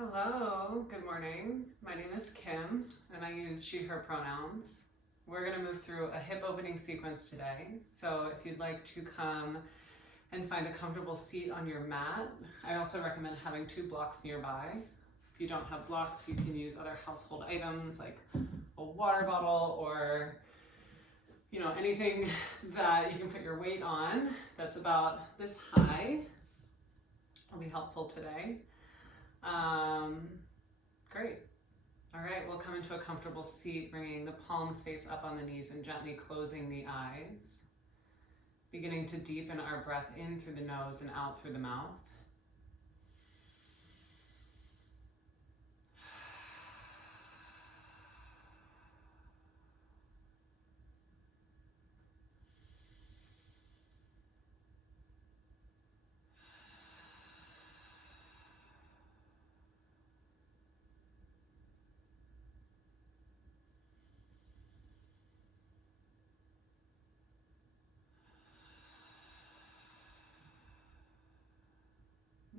Hello, good morning. My name is Kim and I use she, her pronouns. We're going to move through a hip opening sequence today. So if you'd like to come and find a comfortable seat on your mat, I also recommend having 2 blocks nearby. If you don't have blocks, you can use other household items like a water bottle or anything that you can put your weight on that's about this high will be helpful today. Great. All right, we'll come into a comfortable seat, bringing the palms face up on the knees and gently closing the eyes. Beginning to deepen our breath in through the nose and out through the mouth.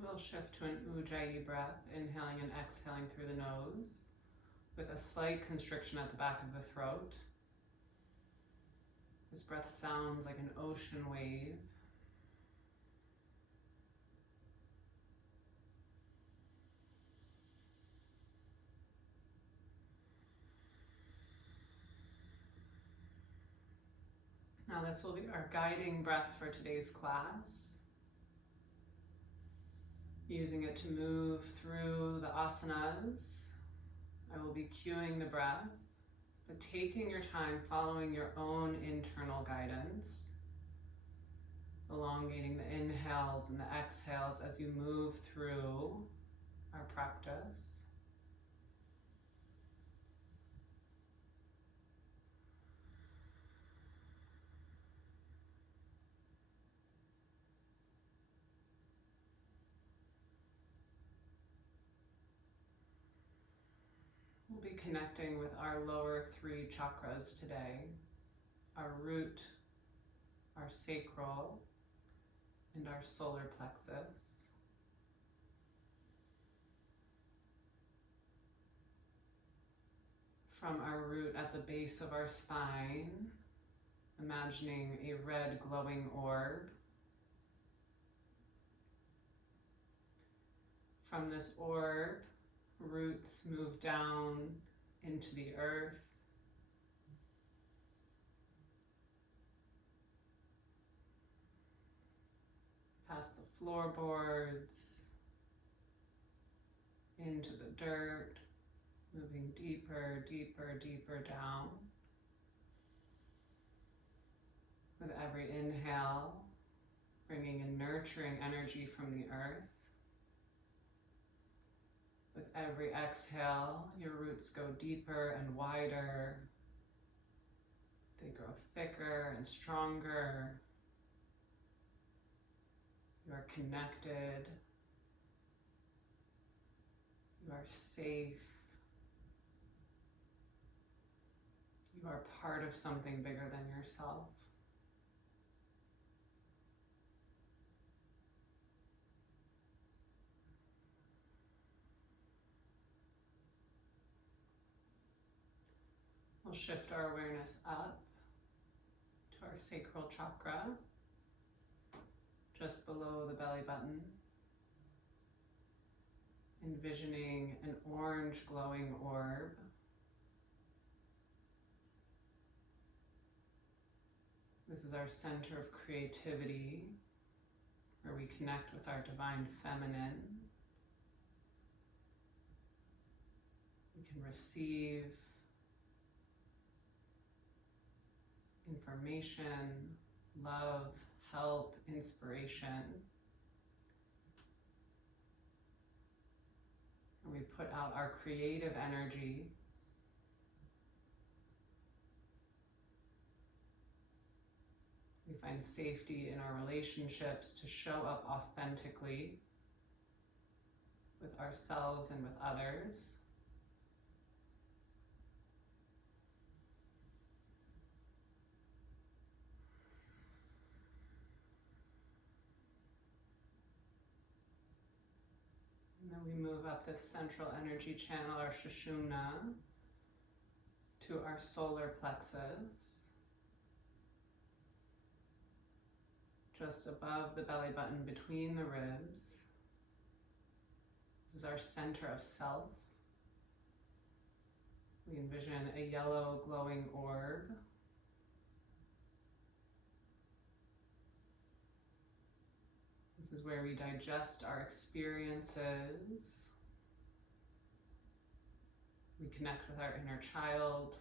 We'll shift to an Ujjayi breath, inhaling and exhaling through the nose with a slight constriction at the back of the throat. This breath sounds like an ocean wave. Now this will be our guiding breath for today's class. Using it to move through the asanas. I will be cueing the breath, but taking your time following your own internal guidance, elongating the inhales and the exhales as you move through our practice. We'll be connecting with our lower 3 chakras today, our root, our sacral, and our solar plexus. From our root at the base of our spine, imagining a red glowing orb. From this orb, roots move down into the earth. Past the floorboards, into the dirt, moving deeper, deeper, deeper down. With every inhale, bringing in nurturing energy from the earth. With every exhale, your roots go deeper and wider. They grow thicker and stronger. You are connected. You are safe. You are part of something bigger than yourself. We'll shift our awareness up to our sacral chakra, just below the belly button. Envisioning an orange glowing orb. This is our center of creativity, where we connect with our divine feminine. We can receive information, love, help, inspiration. And we put out our creative energy. We find safety in our relationships to show up authentically with ourselves and with others. And then we move up this central energy channel, our Sushumna, to our solar plexus, just above the belly button between the ribs. This is our center of self. We envision a yellow glowing orb. This is where we digest our experiences. We connect with our inner child,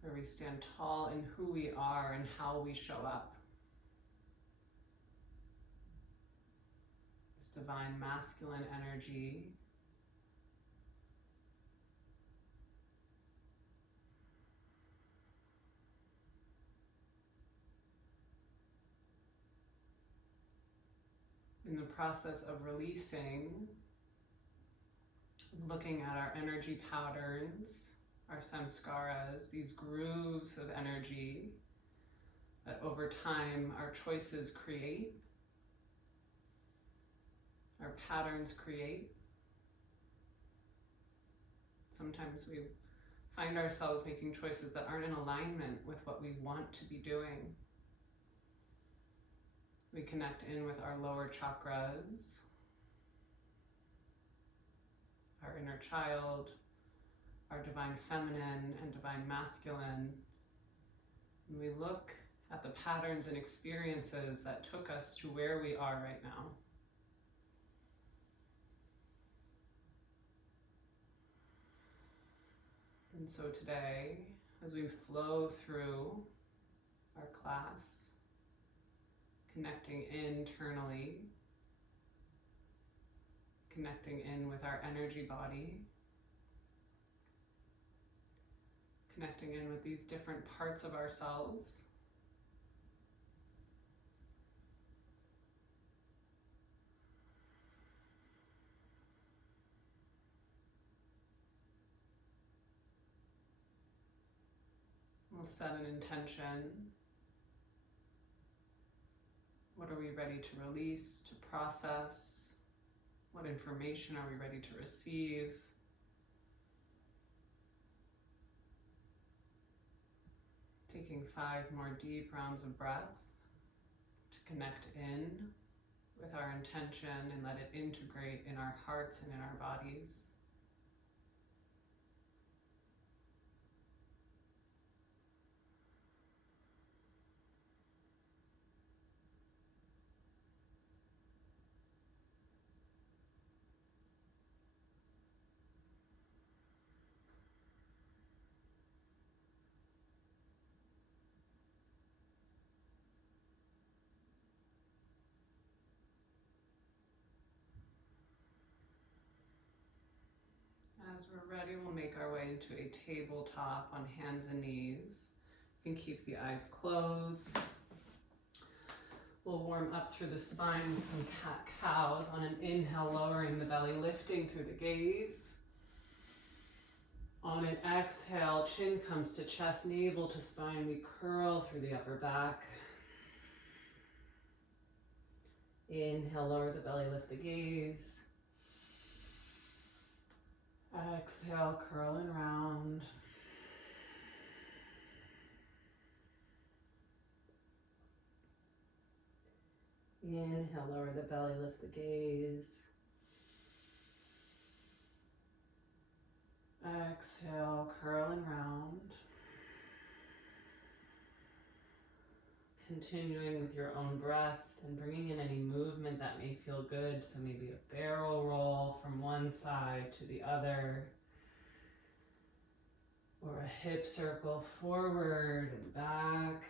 where we stand tall in who we are and how we show up. This divine masculine energy. In the process of releasing, looking at our energy patterns, our samskaras, these grooves of energy that over time our choices create, our patterns create. Sometimes we find ourselves making choices that aren't in alignment with what we want to be doing. We connect in with our lower chakras, our inner child, our divine feminine and divine masculine. And we look at the patterns and experiences that took us to where we are right now. And so today, as we flow through our class, connecting internally, connecting in with our energy body, connecting in with these different parts of ourselves. We'll set an intention. What are we ready to release, to process? What information are we ready to receive? Taking 5 more deep rounds of breath to connect in with our intention and let it integrate in our hearts and in our bodies. As we're ready, we'll make our way into a tabletop on hands and knees. You can keep the eyes closed. We'll warm up through the spine with some cat-cows on an inhale, lowering the belly, lifting through the gaze. On an exhale, chin comes to chest, navel to spine. We curl through the upper back. Inhale, lower the belly, lift the gaze. Exhale, curl and round. Inhale, lower the belly, lift the gaze. Exhale, curl and round. Continuing with your own breath and bringing in any movement that may feel good. So maybe a barrel roll from one side to the other, or a hip circle forward and back.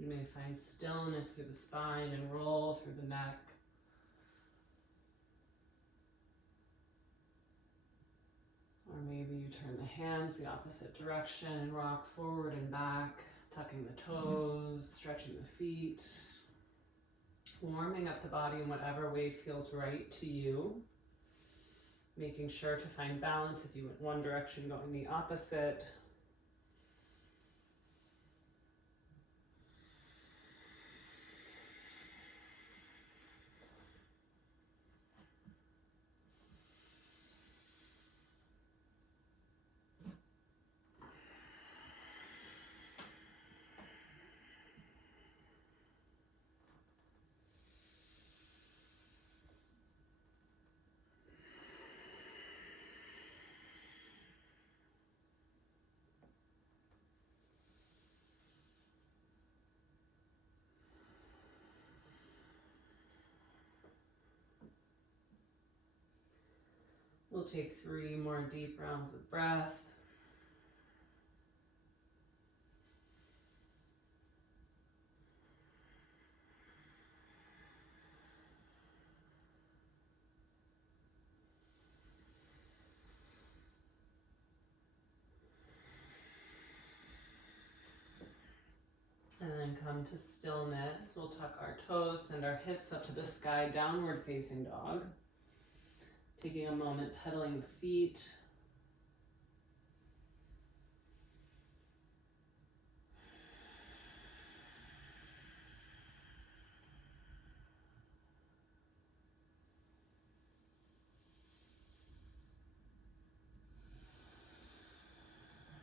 You may find stillness through the spine and roll through the neck. Or maybe you turn the hands the opposite direction and rock forward and back, tucking the toes, stretching the feet, warming up the body in whatever way feels right to you. Making sure to find balance. If you went one direction, going the opposite. We'll take 3 more deep rounds of breath. And then come to stillness. We'll tuck our toes, send our hips up to the sky, downward facing dog. Taking a moment, pedaling the feet.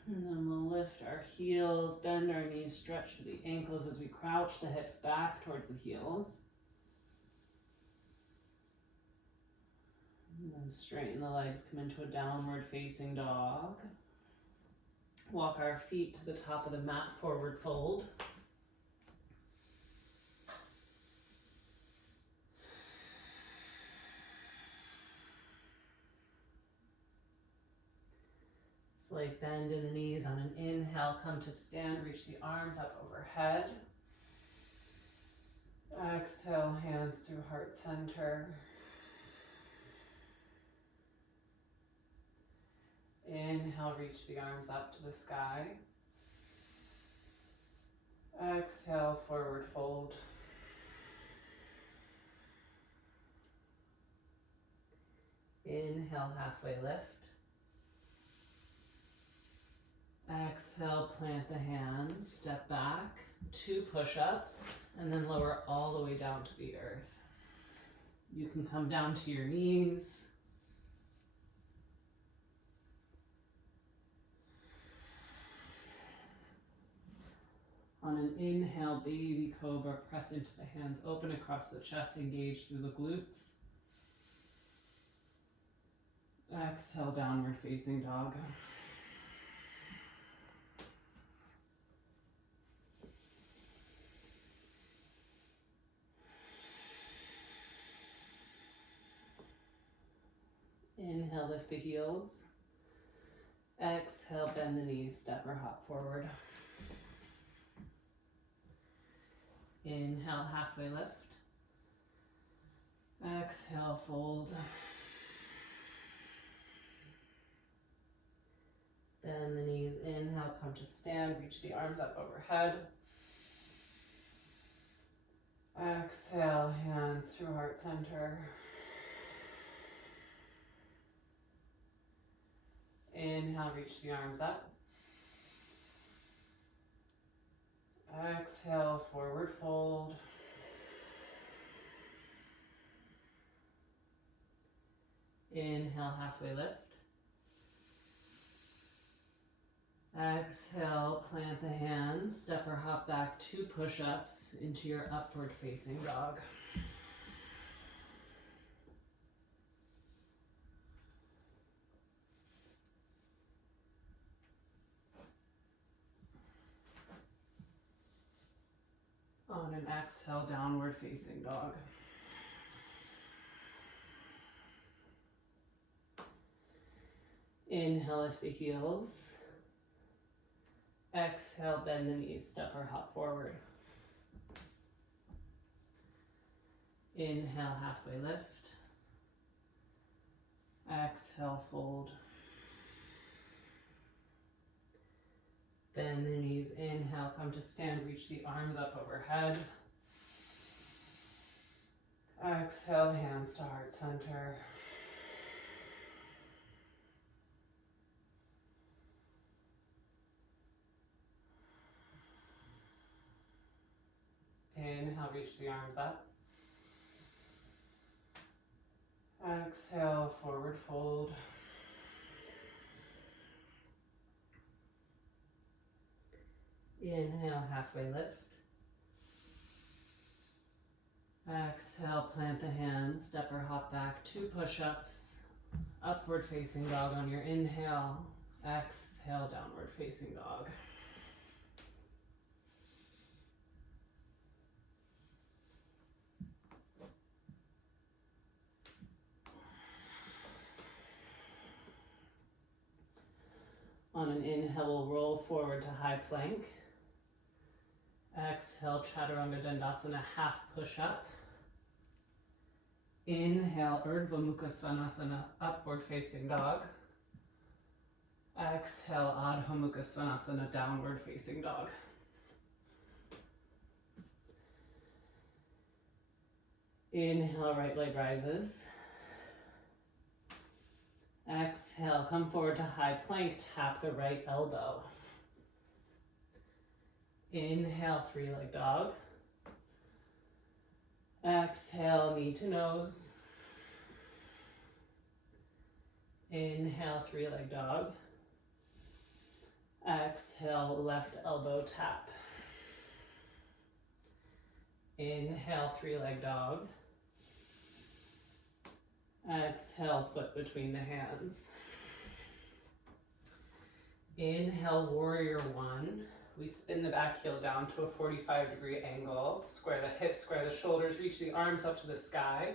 And then we'll lift our heels, bend our knees, stretch to the ankles as we crouch the hips back towards the heels. And then straighten the legs, come into a downward facing dog. Walk our feet to the top of the mat, forward fold. Slight bend in the knees. On an inhale, come to stand, reach the arms up overhead. Exhale, hands through heart center. Inhale, reach the arms up to the sky. Exhale, forward fold. Inhale, halfway lift. Exhale, plant the hands, step back, 2 push-ups, and then lower all the way down to the earth. You can come down to your knees. On an inhale, baby cobra, press into the hands, open across the chest, engage through the glutes. Exhale, downward facing dog. Inhale, lift the heels. Exhale, bend the knees, step or hop forward. Inhale, halfway lift. Exhale, fold. Bend the knees, inhale, come to stand, reach the arms up overhead. Exhale, hands through heart center. Inhale, reach the arms up. Exhale, forward fold. Inhale, halfway lift. Exhale, plant the hands, step or hop back, 2 push-ups into your upward facing dog. On an exhale, downward facing dog. Inhale, lift the heels. Exhale, bend the knees, step or hop forward. Inhale, halfway lift. Exhale, fold. Bend the knees, inhale, come to stand, reach the arms up overhead. Exhale, hands to heart center. Inhale, reach the arms up. Exhale, forward fold. Inhale, halfway lift. Exhale, plant the hands, step or hop back, 2 push-ups, upward facing dog on your inhale. Exhale, downward facing dog. On an inhale, we'll roll forward to high plank. Exhale, Chaturanga Dandasana, half push up. Inhale, Urdhva Mukha Svanasana, upward facing dog. Exhale, Adho Mukha Svanasana, downward facing dog. Inhale, right leg rises. Exhale, come forward to high plank, tap the right elbow. Inhale, three-leg dog. Exhale, knee to nose. Inhale, three-leg dog. Exhale, left elbow tap. Inhale, three-leg dog. Exhale, foot between the hands. Inhale, warrior one. We spin the back heel down to a 45-degree angle. Square the hips, square the shoulders, reach the arms up to the sky.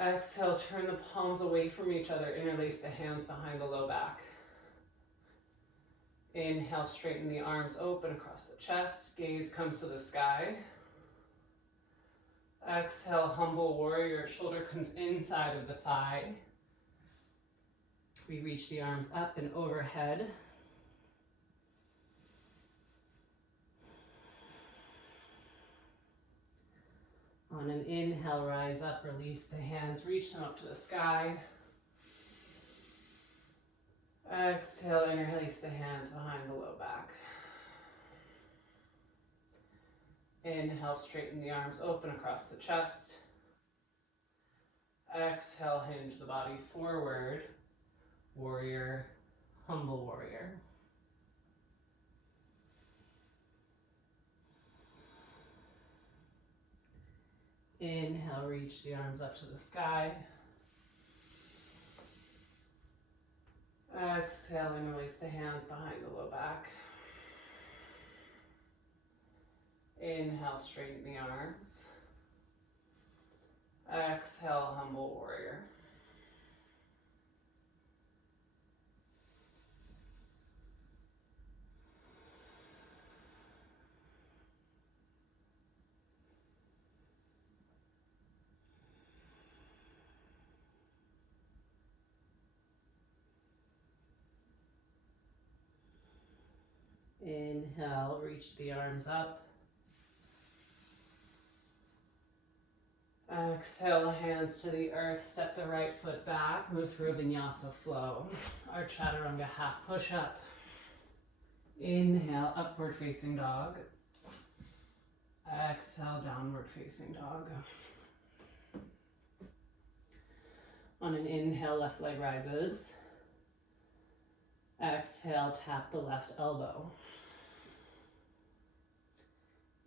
Exhale, turn the palms away from each other, interlace the hands behind the low back. Inhale, straighten the arms open across the chest, gaze comes to the sky. Exhale, humble warrior, shoulder comes inside of the thigh. We reach the arms up and overhead. On an inhale, rise up, release the hands, reach them up to the sky. Exhale, interlace the hands behind the low back. Inhale, straighten the arms open across the chest. Exhale, hinge the body forward. Warrior, humble warrior. Inhale, reach the arms up to the sky. Exhale, interlace the hands behind the low back. Inhale, straighten the arms. Exhale, humble warrior. Inhale, reach the arms up. Exhale, hands to the earth, step the right foot back, move through a Vinyasa flow. Our Chaturanga half push up. Inhale, upward facing dog. Exhale, downward facing dog. On an inhale, left leg rises. Exhale, tap the left elbow.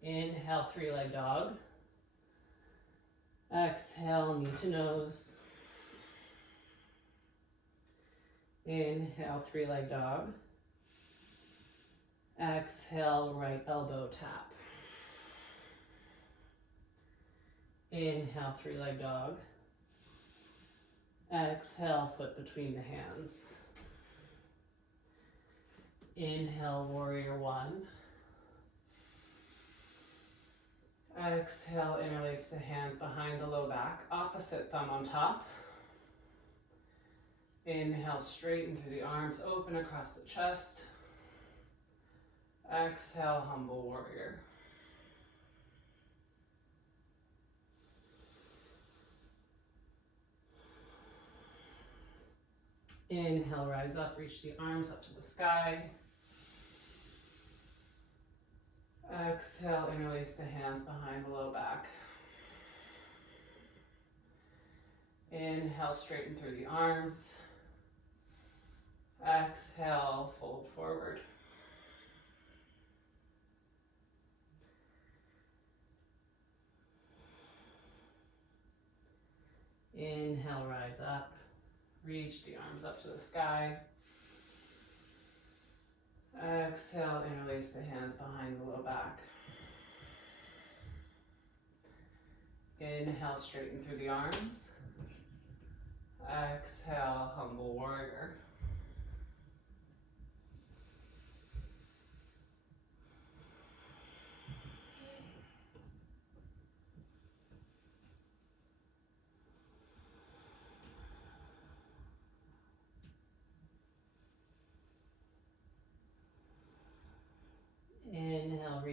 Inhale, three-leg dog. Exhale, knee to nose. Inhale, three-leg dog. Exhale, right elbow tap. Inhale, three-leg dog. Exhale, foot between the hands. Inhale, warrior one. Exhale, interlace the hands behind the low back, opposite thumb on top. Inhale, straighten through the arms, open across the chest. Exhale, humble warrior. Inhale, rise up, reach the arms up to the sky. Exhale, interlace the hands behind the low back. Inhale, straighten through the arms. Exhale, fold forward. Inhale, rise up. Reach the arms up to the sky. Exhale, interlace the hands behind the low back. Inhale, straighten through the arms. Exhale, humble warrior.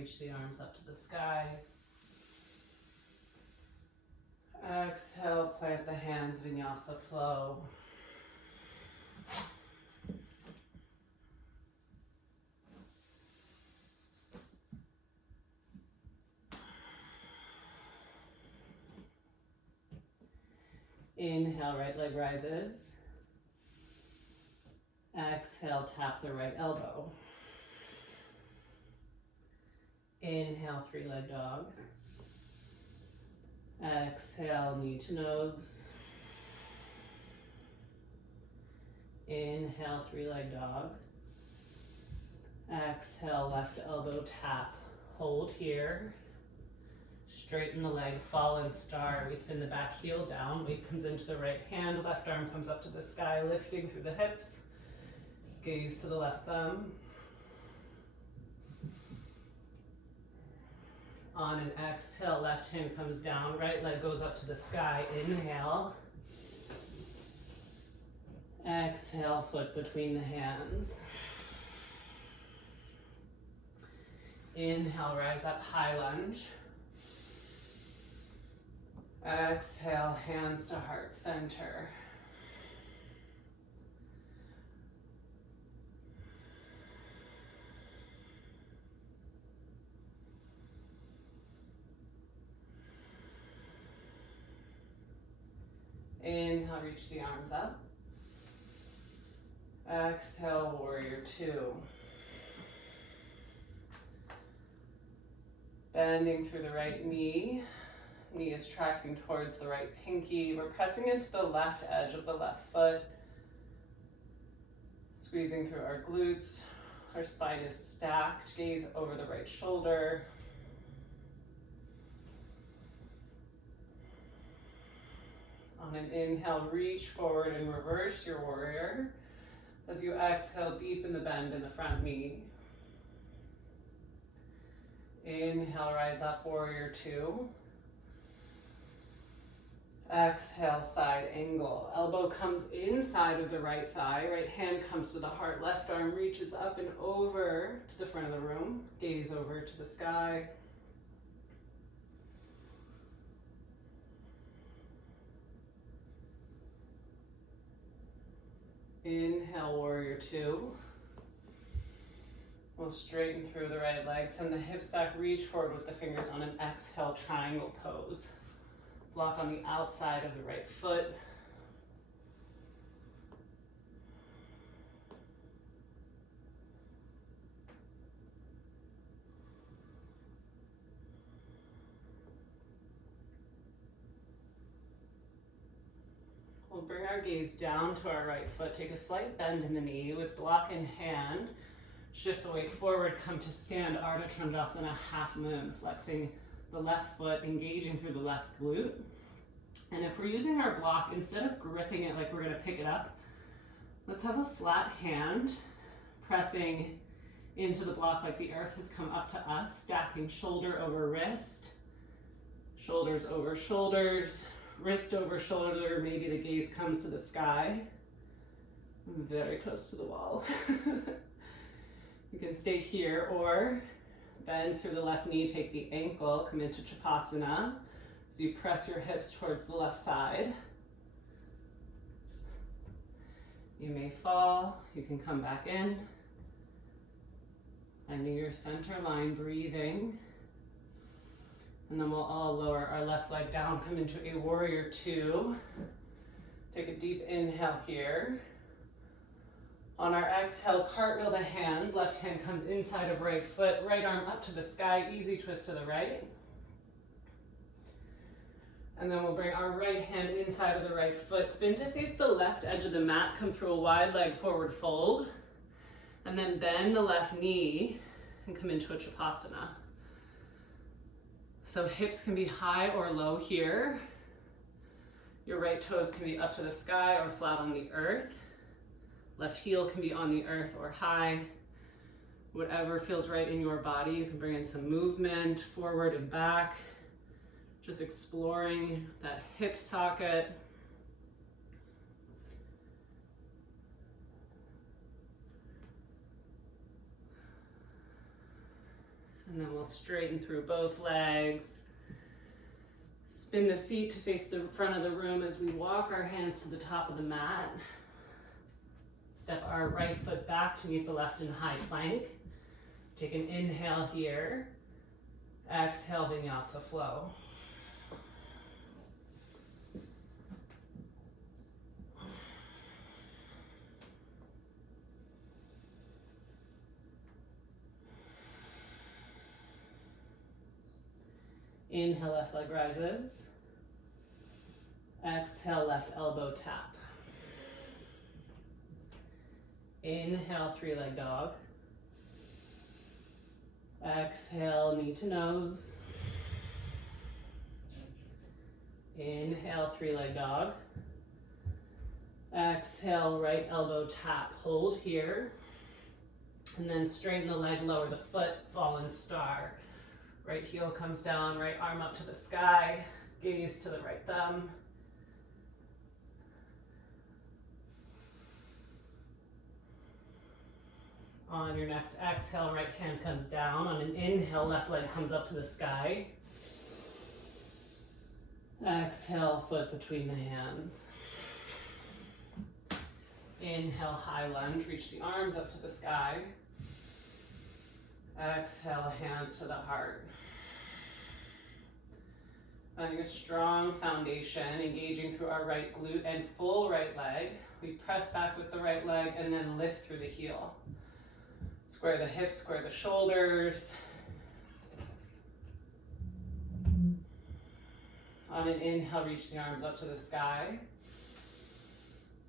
reach the arms up to the sky. Exhale, plant the hands, Vinyasa flow. Inhale, right leg rises. Exhale, tap the right elbow. Inhale, three-leg dog. Exhale, knee to nose. Inhale, three-leg dog. Exhale, left elbow tap. Hold here. Straighten the leg, fallen star. We spin the back heel down. Weight comes into the right hand. Left arm comes up to the sky, lifting through the hips. Gaze to the left thumb. On an exhale, left hand comes down, right leg goes up to the sky. Inhale. Exhale, foot between the hands. Inhale, rise up, high lunge. Exhale, hands to heart center. Inhale, reach the arms up. Exhale, warrior two. Bending through the right knee. Knee is tracking towards the right pinky. We're pressing into the left edge of the left foot. Squeezing through our glutes. Our spine is stacked. Gaze over the right shoulder. On an inhale, reach forward and reverse your warrior. As you exhale, deepen the bend in the front knee. Inhale, rise up, warrior two. Exhale, side angle. Elbow comes inside of the right thigh. Right hand comes to the heart. Left arm reaches up and over to the front of the room. Gaze over to the sky. Inhale, warrior two. We'll straighten through the right leg. Send the hips back, reach forward with the fingers on an exhale, triangle pose. Block on the outside of the right foot. We'll bring our gaze down to our right foot. Take a slight bend in the knee with block in hand. Shift the weight forward, come to stand, Ardha Chandrasana, half moon, flexing the left foot, engaging through the left glute. And if we're using our block, instead of gripping it like we're gonna pick it up, let's have a flat hand pressing into the block like the earth has come up to us, stacking shoulder over wrist, shoulders over shoulders, wrist over shoulder, maybe the gaze comes to the sky. I'm very close to the wall. You can stay here or bend through the left knee, take the ankle, come into Chakra. As you press your hips towards the left side. You may fall, you can come back in. Finding your center line, breathing. And then we'll all lower our left leg down, come into a warrior two. Take a deep inhale here. On our exhale, cartwheel the hands. Left hand comes inside of right foot, right arm up to the sky, easy twist to the right. And then we'll bring our right hand inside of the right foot. Spin to face the left edge of the mat, come through a wide leg forward fold. And then bend the left knee and come into a Chapasana. So hips can be high or low here. Your right toes can be up to the sky or flat on the earth. Left heel can be on the earth or high. Whatever feels right in your body. You can bring in some movement forward and back. Just exploring that hip socket. And then we'll straighten through both legs. Spin the feet to face the front of the room as we walk our hands to the top of the mat. Step our right foot back to meet the left in high plank. Take an inhale here. Exhale, Vinyasa flow. Inhale, left leg rises. Exhale, left elbow tap. Inhale, three-leg dog. Exhale, knee to nose. Inhale, three-leg dog. Exhale, right elbow tap. Hold here. And then straighten the leg, lower the foot, fallen star. Right heel comes down, right arm up to the sky, gaze to the right thumb. On your next exhale, right hand comes down. On an inhale, left leg comes up to the sky. Exhale, foot between the hands. Inhale, high lunge, reach the arms up to the sky. Exhale, hands to the heart. Finding a strong foundation, engaging through our right glute and full right leg. We press back with the right leg and then lift through the heel. Square the hips, square the shoulders. On an inhale, reach the arms up to the sky.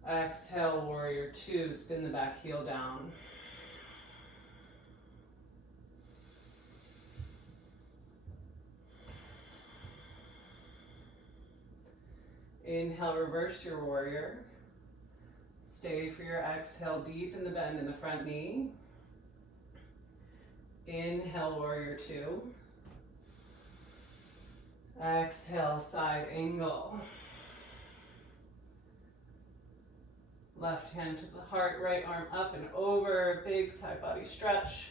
Exhale, warrior two, spin the back heel down. Inhale, reverse your warrior. Stay for your exhale, deepen the bend in the front knee. Inhale, warrior two. Exhale, side angle. Left hand to the heart, right arm up and over, big side body stretch.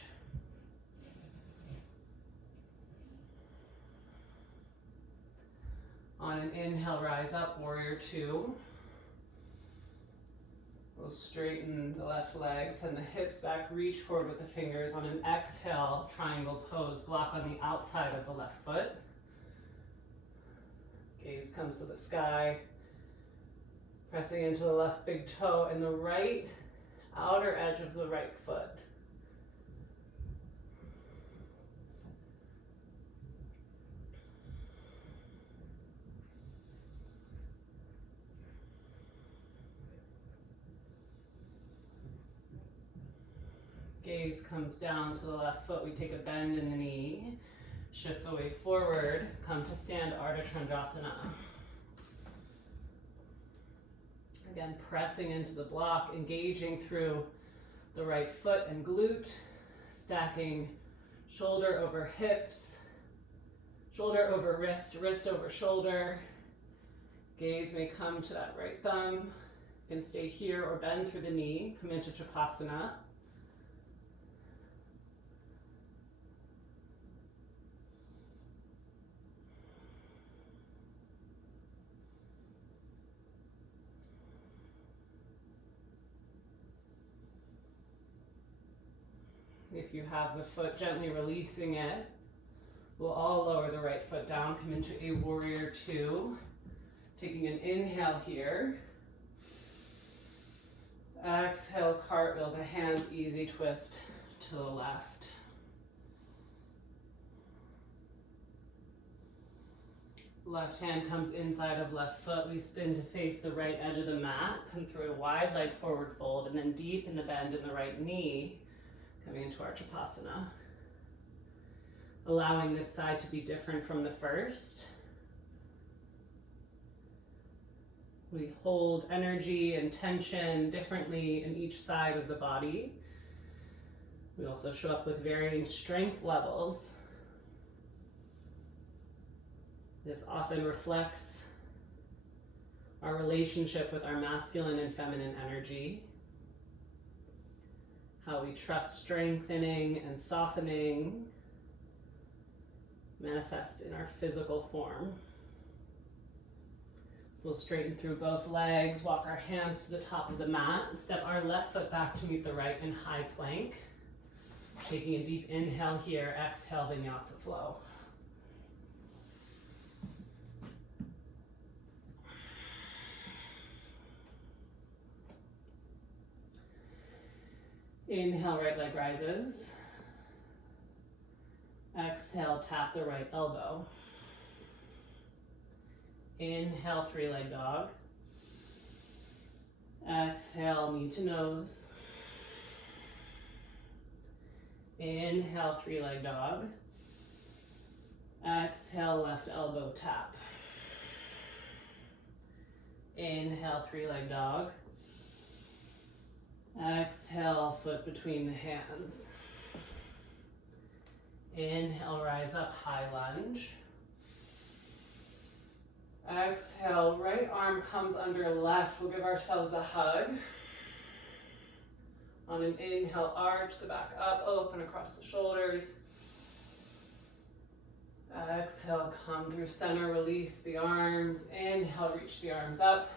On an inhale, rise up, warrior two. We'll straighten the left leg, send the hips back, reach forward with the fingers. On an exhale, triangle pose, block on the outside of the left foot. Gaze comes to the sky. Pressing into the left big toe and the right outer edge of the right foot. Gaze comes down to the left foot. We take a bend in the knee. Shift the weight forward. Come to stand, Ardha Chandrasana. Again, pressing into the block, engaging through the right foot and glute, stacking shoulder over hips, shoulder over wrist, wrist over shoulder. Gaze may come to that right thumb. You can stay here or bend through the knee. Come into Chakra. If you have the foot, gently releasing it. We'll all lower the right foot down, come into a warrior two. Taking an inhale here. Exhale, cartwheel, the hands easy twist to the left. Left hand comes inside of left foot. We spin to face the right edge of the mat. Come through a wide leg forward fold and then deep in the bend in the right knee. Coming into our Chakra. Allowing this side to be different from the first. We hold energy and tension differently in each side of the body. We also show up with varying strength levels. This often reflects our relationship with our masculine and feminine energy. How we trust strengthening and softening, manifest in our physical form. We'll straighten through both legs, walk our hands to the top of the mat, and step our left foot back to meet the right in high plank. Taking a deep inhale here, exhale, Vinyasa flow. Inhale, right leg rises. Exhale, tap the right elbow. Inhale, three-leg dog. Exhale, knee to nose. Inhale, three-leg dog. Exhale, left elbow tap. Inhale, three-leg dog. Exhale, foot between the hands. Inhale, rise up, high lunge. Exhale, right arm comes under left. We'll give ourselves a hug. On an inhale, arch the back up, open across the shoulders. Exhale, come through center, release the arms. Inhale, reach the arms up.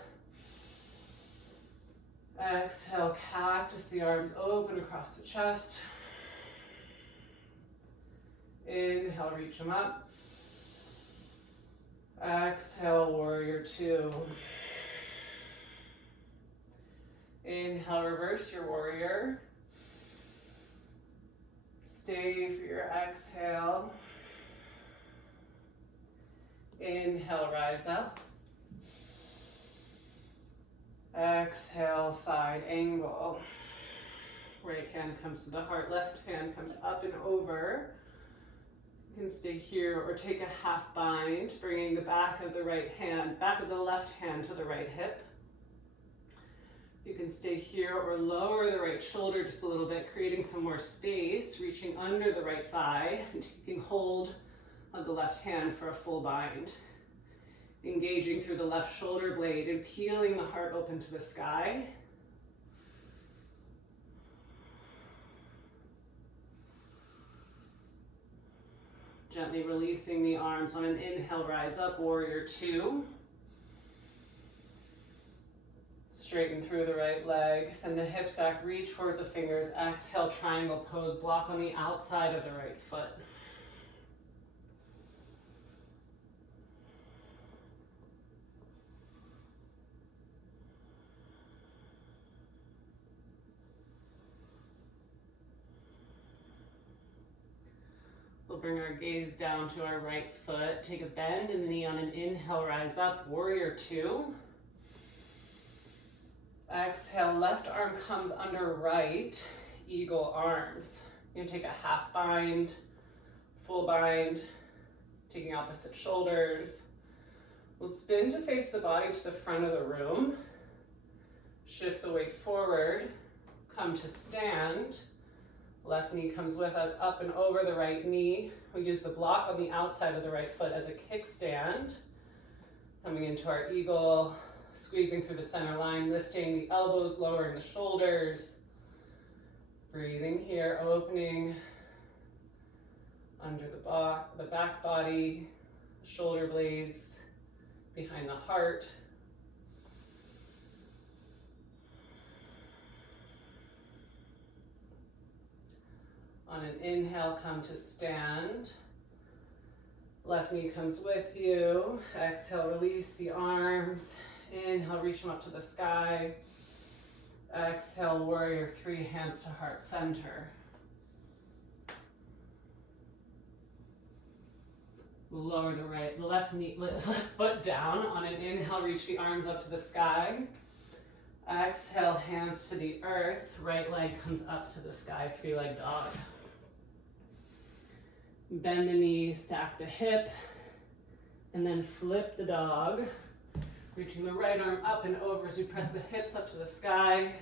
Exhale, cactus the arms open across the chest. Inhale, reach them up. Exhale, warrior two. Inhale, reverse your warrior. Stay for your exhale. Inhale, rise up. Exhale, side angle. Right hand comes to the heart, left hand comes up and over. You can stay here or take a half bind, bringing the back of the left hand to the right hip. You can stay here or lower the right shoulder just a little bit, creating some more space, reaching under the right thigh and taking hold of the left hand for a full bind. Engaging through the left shoulder blade and peeling the heart open to the sky. Gently releasing the arms on an inhale, rise up, warrior two. Straighten through the right leg, send the hips back, reach forward the fingers, exhale, triangle pose, block on the outside of the right foot. We'll bring our gaze down to our right foot, take a bend in the knee on an inhale, rise up, warrior two. Exhale, left arm comes under right, eagle arms. You're gonna take a half bind, full bind, taking opposite shoulders. We'll spin to face the body to the front of the room. Shift the weight forward, come to stand. Left knee comes with us up and over the right knee. We use the block on the outside of the right foot as a kickstand. Coming into our eagle, squeezing through the center line, lifting the elbows, lowering the shoulders. Breathing here, opening under the back body, shoulder blades, behind the heart. On an inhale, come to stand. Left knee comes with you. Exhale, release the arms. Inhale, reach them up to the sky. Exhale, warrior three, hands to heart center. Lower the left foot down. On an inhale, reach the arms up to the sky. Exhale, hands to the earth. Right leg comes up to the sky, three-leg dog. Bend the knees, stack the hip, and then flip the dog. Reaching the right arm up and over as we press the hips up to the sky.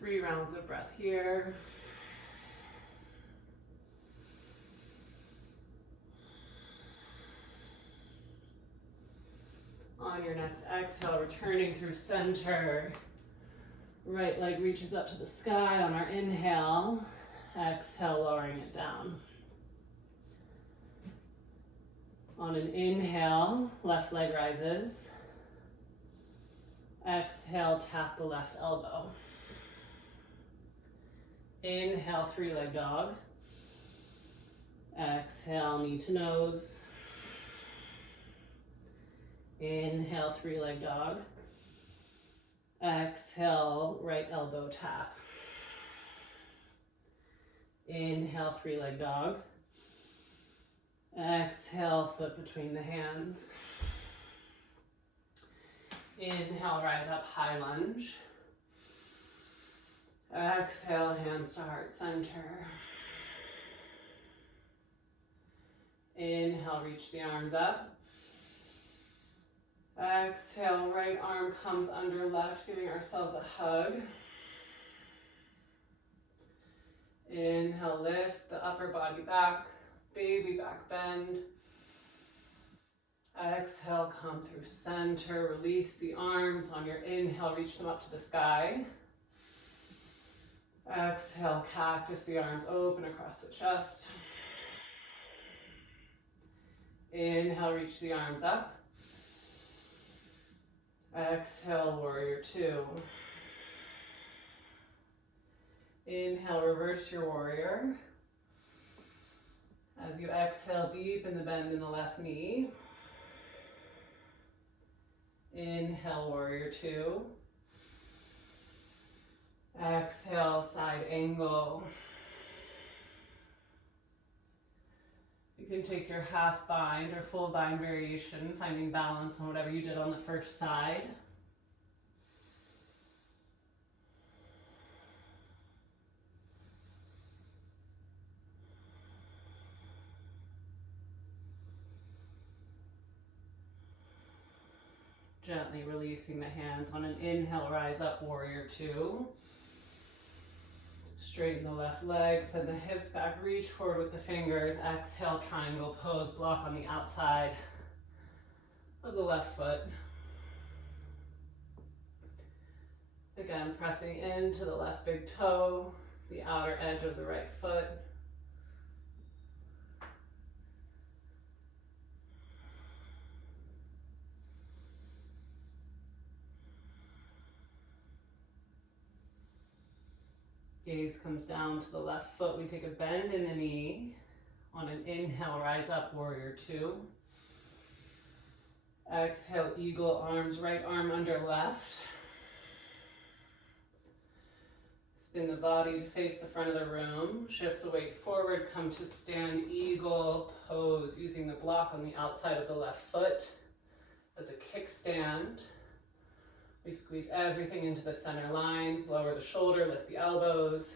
3 rounds of breath here. On your next exhale, returning through center. Right leg reaches up to the sky on our inhale. Exhale, lowering it down. On an inhale, left leg rises. Exhale, tap the left elbow. Inhale, three-leg dog. Exhale, knee to nose. Inhale, three-leg dog. Exhale, right elbow tap. Inhale, three-leg dog. Exhale, foot between the hands. Inhale, rise up, high lunge. Exhale, hands to heart center. Inhale, reach the arms up. Exhale, right arm comes under left, giving ourselves a hug. Inhale, lift the upper body back, baby back bend. Exhale, come through center, release the arms. On your inhale, reach them up to the sky. Exhale, cactus, the arms open across the chest. Inhale, reach the arms up. Exhale, warrior two. Inhale, reverse your warrior. As you exhale, deepen the bend in the left knee. Inhale, warrior two. Exhale, side angle. You can take your half bind or full bind variation, finding balance on whatever you did on the first side. Gently releasing the hands. On an inhale, rise up, warrior two. Straighten the left leg, send the hips back, reach forward with the fingers. Exhale, triangle pose, block on the outside of the left foot. Again, pressing into the left big toe, the outer edge of the right foot. Gaze comes down to the left foot. We take a bend in the knee. On an inhale, rise up, warrior two. Exhale, eagle arms, right arm under left. Spin the body to face the front of the room. Shift the weight forward, come to stand eagle pose, using the block on the outside of the left foot as a kickstand. We squeeze everything into the center lines, lower the shoulder, lift the elbows.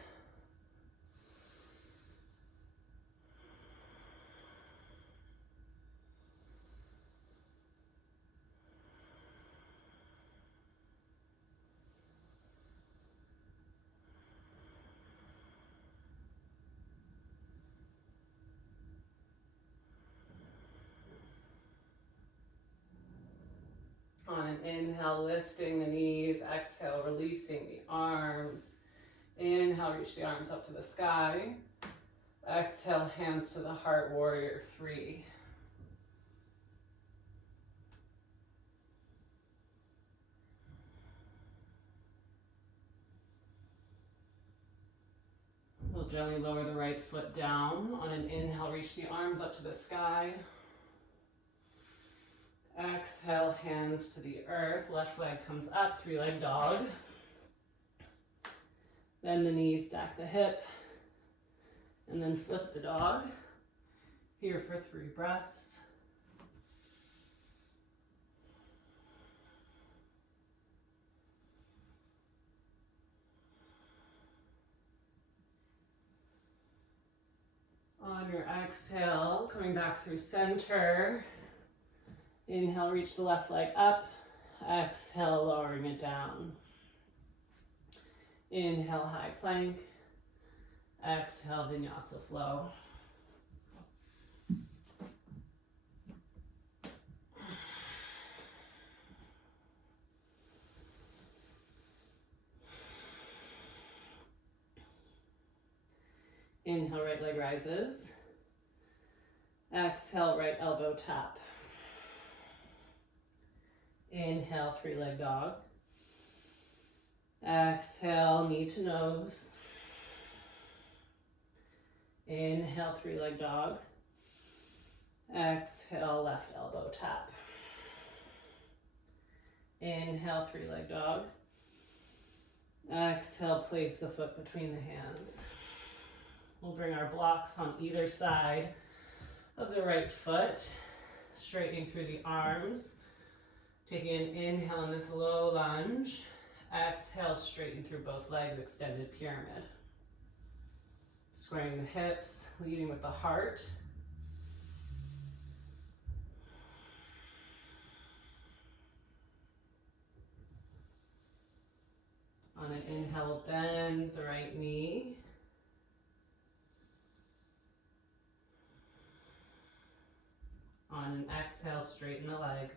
On an inhale, lifting the knees. Exhale, releasing the arms. Inhale, reach the arms up to the sky. Exhale, hands to the heart, warrior three. We'll gently lower the right foot down. On an inhale, reach the arms up to the sky. Exhale, hands to the earth. Left leg comes up, three-leg dog. Bend the knees, stack the hip, and then flip the dog. Here for 3 breaths. On your exhale, coming back through center. Inhale, reach the left leg up. Exhale, lowering it down. Inhale, high plank. Exhale, Vinyasa flow. Inhale, right leg rises. Exhale, right elbow tap. Inhale, three-leg dog. Exhale, knee to nose. Inhale, three-leg dog. Exhale, left elbow tap. Inhale, three-leg dog. Exhale, place the foot between the hands. We'll bring our blocks on either side of the right foot, straightening through the arms. Taking an inhale in this low lunge. Exhale, straighten through both legs, extended pyramid. Squaring the hips, leading with the heart. On an inhale, bend the right knee. On an exhale, straighten the leg.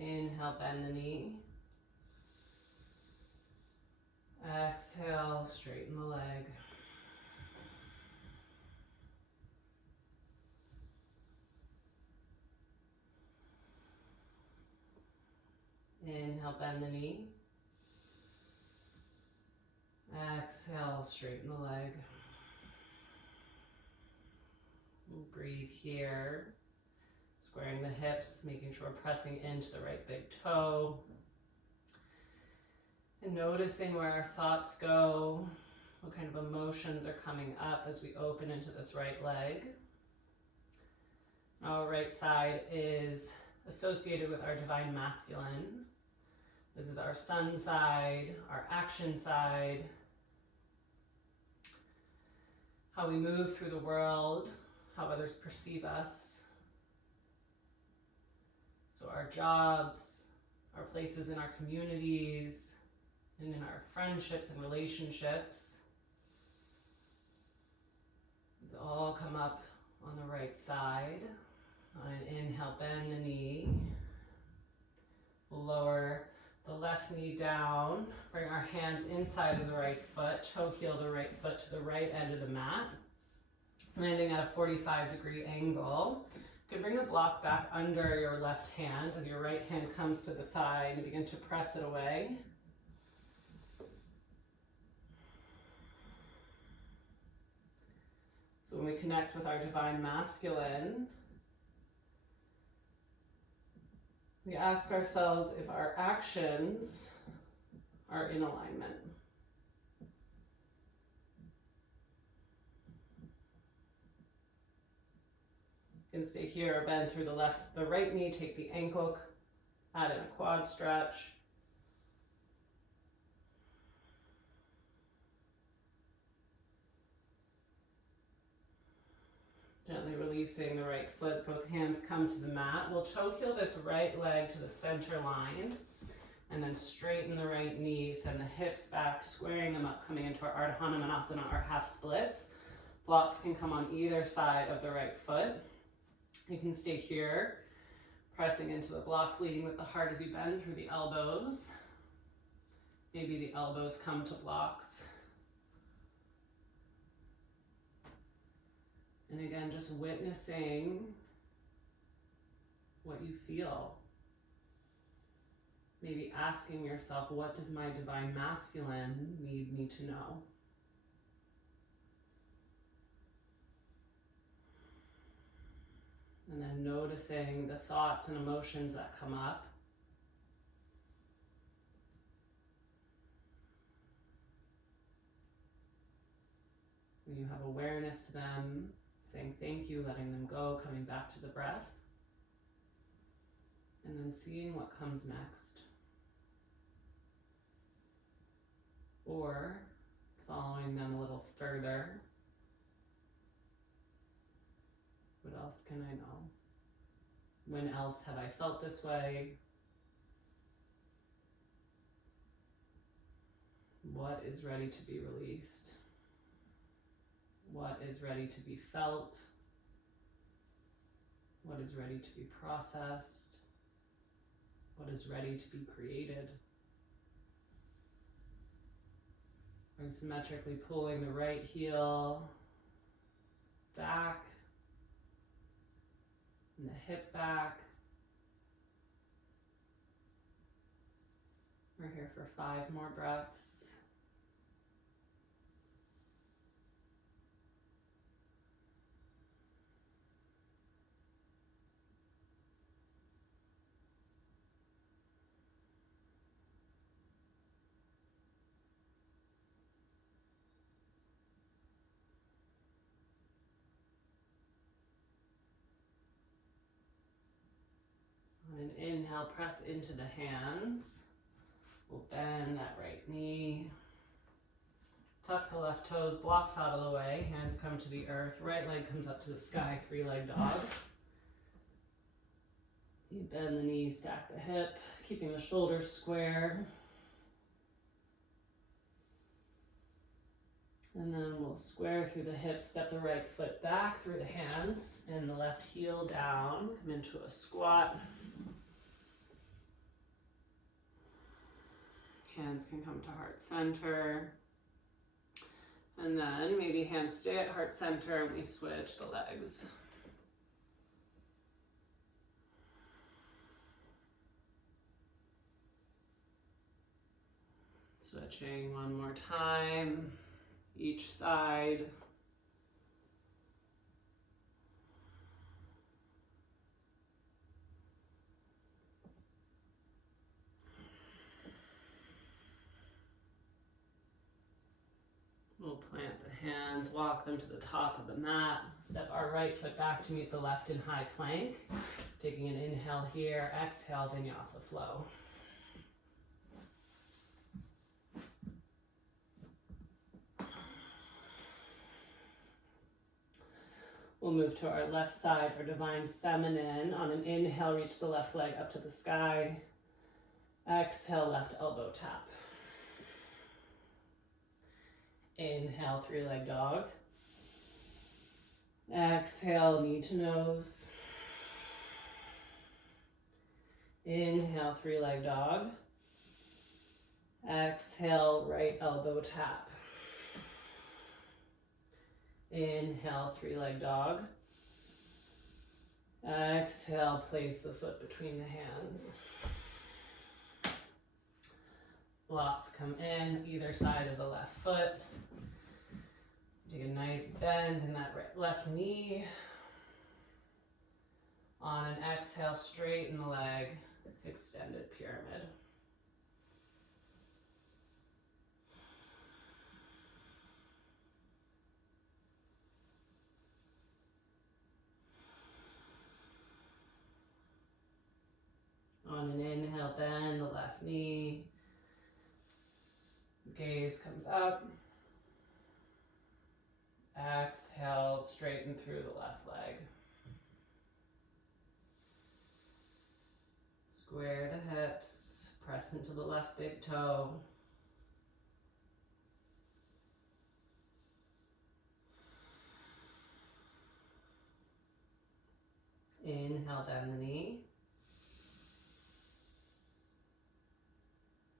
Inhale, bend the knee. Exhale, straighten the leg. Inhale, bend the knee. Exhale, straighten the leg. We'll breathe here. Squaring the hips, making sure we're pressing into the right big toe. And noticing where our thoughts go, what kind of emotions are coming up as we open into this right leg. Our right side is associated with our divine masculine. This is our sun side, our action side, how we move through the world, how others perceive us. So our jobs, our places in our communities, and in our friendships and relationships. It's all come up on the right side. On an inhale, bend the knee. Lower the left knee down. Bring our hands inside of the right foot. Toe heel the right foot to the right edge of the mat. Landing at a 45-degree angle. You can bring the block back under your left hand as your right hand comes to the thigh and begin to press it away. So when we connect with our divine masculine, we ask ourselves if our actions are in alignment. You can stay here or bend through the right knee, take the ankle, add in a quad stretch. Gently releasing the right foot, both hands come to the mat. We'll toe heel this right leg to the center line and then straighten the right knee, send the hips back, squaring them up, coming into our Ardha Hanumanasana, our half splits. Blocks can come on either side of the right foot. You can stay here, pressing into the blocks, leading with the heart as you bend through the elbows. Maybe the elbows come to blocks. And again, just witnessing what you feel. Maybe asking yourself, what does my divine masculine need me to know? And then noticing the thoughts and emotions that come up. When you have awareness to them, saying thank you, letting them go, coming back to the breath, and then seeing what comes next. Or following them a little further. What else can I know? When else have I felt this way? What is ready to be released? What is ready to be felt? What is ready to be processed? what is ready to be created. And symmetrically pulling the right heel back and the hip back. We're here for 5 more breaths. On an inhale, press into the hands. We'll bend that right knee. Tuck the left toes, blocks out of the way. Hands come to the earth. Right leg comes up to the sky, 3-leg dog. You bend the knee, stack the hip, keeping the shoulders square. And then we'll square through the hips, step the right foot back through the hands, and the left heel down. Come into a squat. Hands can come to heart center. And then maybe hands stay at heart center and we switch the legs. Switching one more time, each side. We'll plant the hands, walk them to the top of the mat. Step our right foot back to meet the left in high plank. Taking an inhale here, exhale, Vinyasa flow. We'll move to our left side, our divine feminine. On an inhale, reach the left leg up to the sky. Exhale, left elbow tap. Inhale, 3-leg dog. Exhale, knee to nose. Inhale, 3-leg dog. Exhale, right elbow tap. Inhale, 3-leg dog. Exhale, place the foot between the hands. Blocks come in either side of the left foot. Take a nice bend in that left knee. On an exhale, straighten the leg, extended pyramid. On an inhale, bend the left knee. Gaze comes up. Exhale, straighten through the left leg. Square the hips, press into the left big toe. Inhale, bend the knee.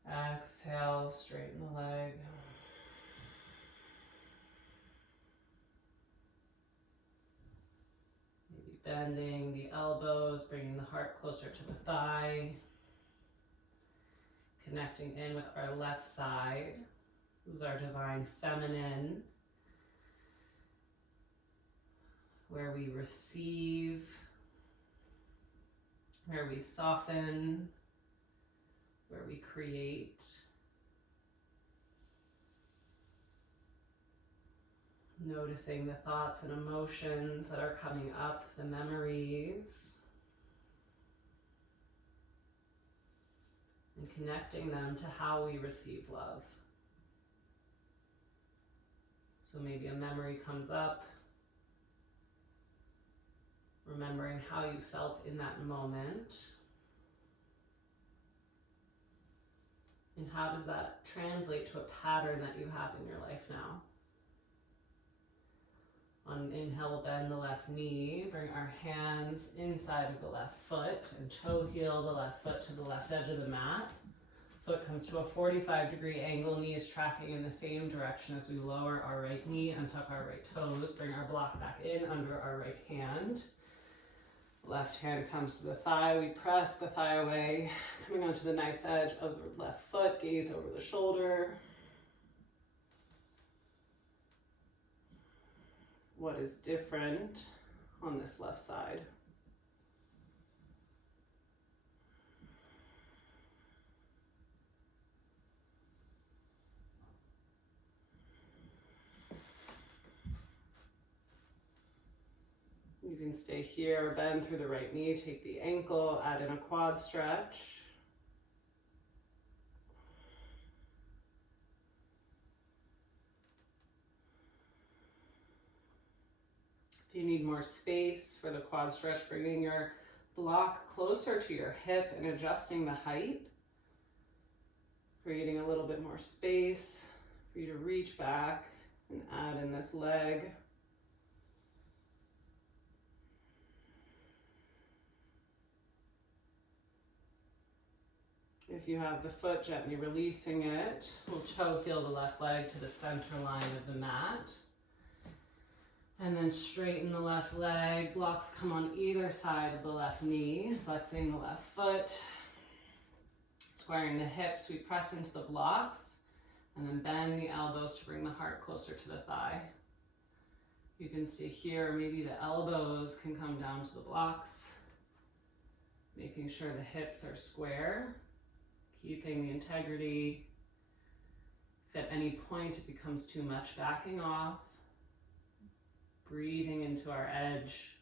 Exhale, straighten the leg. Maybe bending the elbows, bringing the heart closer to the thigh. Connecting in with our left side. This is our divine feminine, where we receive, where we soften, where we create. Noticing the thoughts and emotions that are coming up, the memories, and connecting them to how we receive love. So maybe a memory comes up, remembering how you felt in that moment. And how does that translate to a pattern that you have in your life now? On an inhale, we'll bend the left knee, bring our hands inside of the left foot and toe heel the left foot to the left edge of the mat. Foot comes to a 45-degree angle, knees tracking in the same direction as we lower our right knee, untuck our right toes, bring our block back in under our right hand. Left hand comes to the thigh, we press the thigh away, coming onto the knife's edge of the left foot, gaze over the shoulder. What is different on this left side? You can stay here, bend through the right knee, take the ankle, add in a quad stretch. If you need more space for the quad stretch, bringing your block closer to your hip and adjusting the height, creating a little bit more space for you to reach back and add in this leg. If you have the foot, gently releasing it, we'll toe heel the left leg to the center line of the mat. And then straighten the left leg. Blocks come on either side of the left knee, flexing the left foot. Squaring the hips, we press into the blocks and then bend the elbows to bring the heart closer to the thigh. You can stay here, maybe the elbows can come down to the blocks, making sure the hips are square. Keeping the integrity. If at any point it becomes too much, backing off. Breathing into our edge.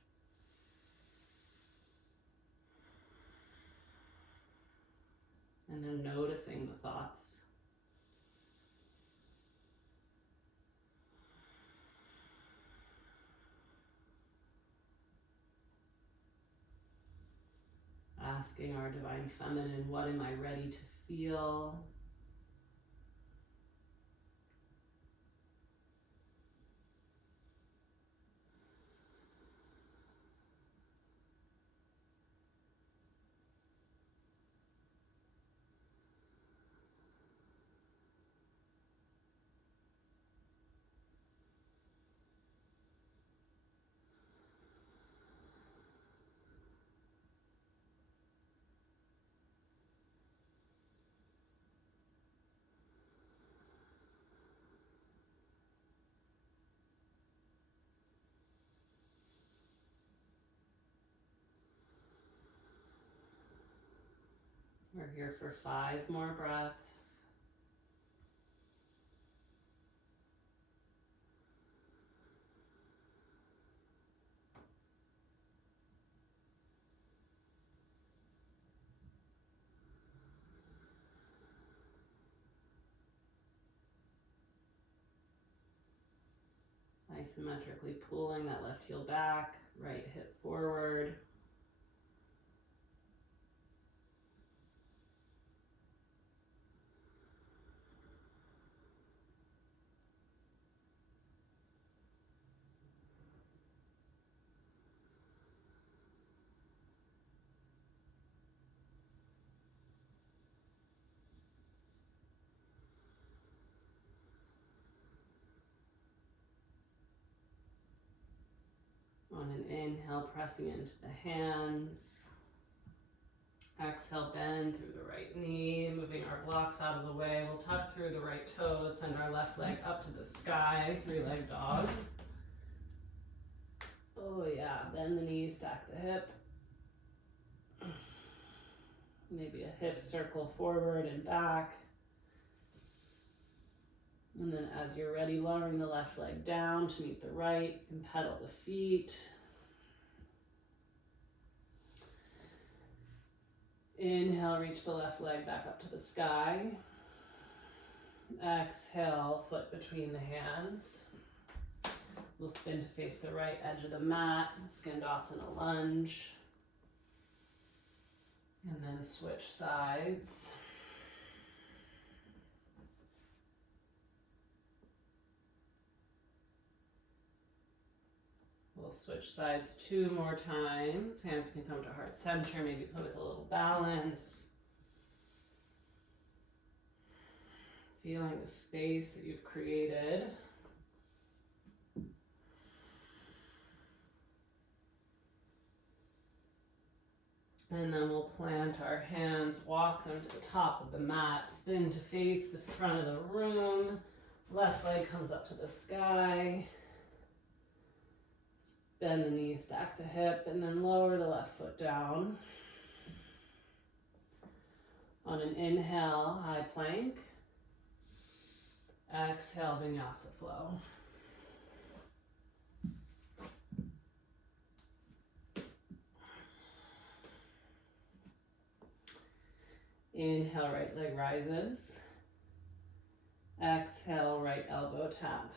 And then noticing the thoughts. Asking our divine feminine, what am I ready to feel? We're here for 5 more breaths. Isometrically pulling that left heel back, right hip forward. On an inhale, pressing into the hands. Exhale, bend through the right knee, moving our blocks out of the way. We'll tuck through the right toes, send our left leg up to the sky, 3-leg dog. Oh yeah, bend the knees, stack the hip. Maybe a hip circle forward and back. And then as you're ready, lowering the left leg down to meet the right. You can pedal the feet. Inhale, reach the left leg back up to the sky. Exhale, foot between the hands. We'll spin to face the right edge of the mat, Skandasana lunge. And then switch sides. switch sides 2 more times. Hands can come to heart center, maybe play with a little balance. Feeling the space that you've created. And then we'll plant our hands, walk them to the top of the mat, spin to face the front of the room. Left leg comes up to the sky. Bend the knees, stack the hip, and then lower the left foot down. On an inhale, high plank. Exhale, Vinyasa flow. Inhale, right leg rises. Exhale, right elbow tap.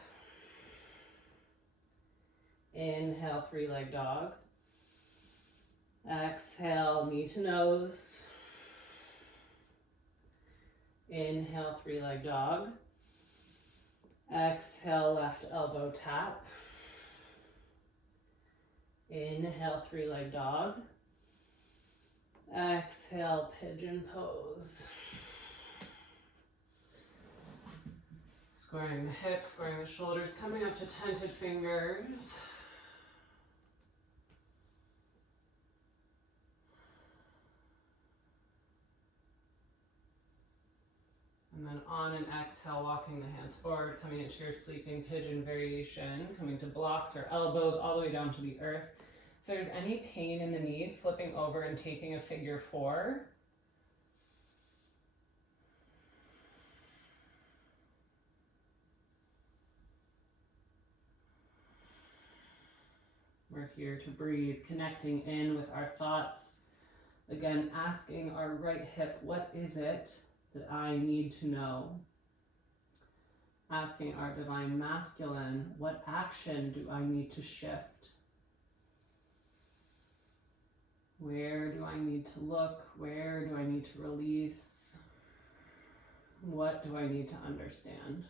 Inhale, 3-leg dog. Exhale, knee to nose. Inhale, 3-leg dog. Exhale, left elbow tap. Inhale, 3-leg dog. Exhale, pigeon pose. Squaring the hips, squaring the shoulders, coming up to tented fingers. And then on an exhale, walking the hands forward, coming into your sleeping pigeon variation, coming to blocks or elbows all the way down to the earth. If there's any pain in the knee, flipping over and taking a figure 4. We're here to breathe, connecting in with our thoughts. Again, asking our right hip, what is it that I need to know? Asking our divine masculine, what action do I need to shift? Where do I need to look? Where do I need to release? What do I need to understand?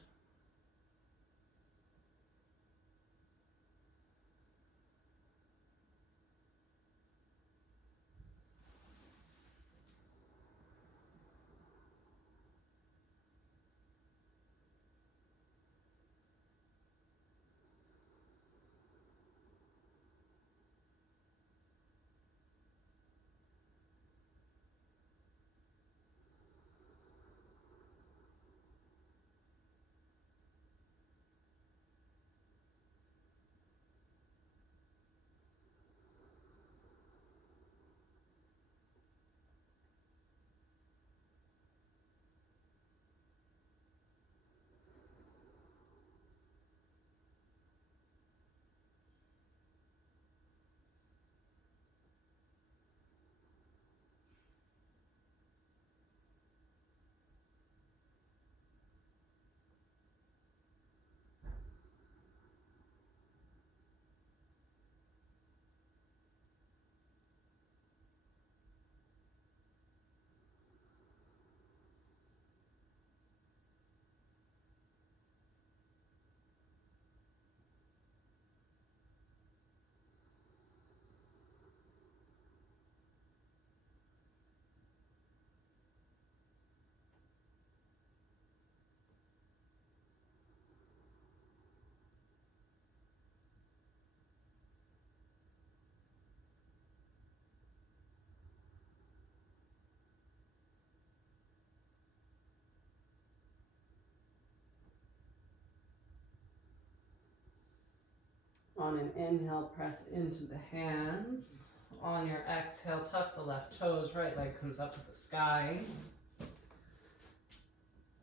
On an inhale, press into the hands. On your exhale, tuck the left toes, right leg comes up to the sky.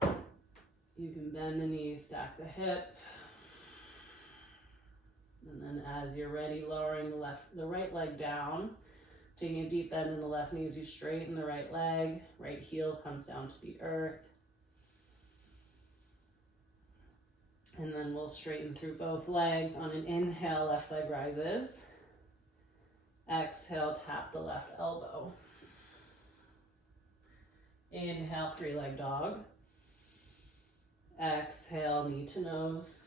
You can bend the knees, stack the hip. And then as you're ready, lowering the right leg down. Taking a deep bend in the left knee as you straighten the right leg. Right heel comes down to the earth. And then we'll straighten through both legs. On an inhale, left leg rises. Exhale, tap the left elbow. Inhale, 3-leg dog. Exhale, knee to nose.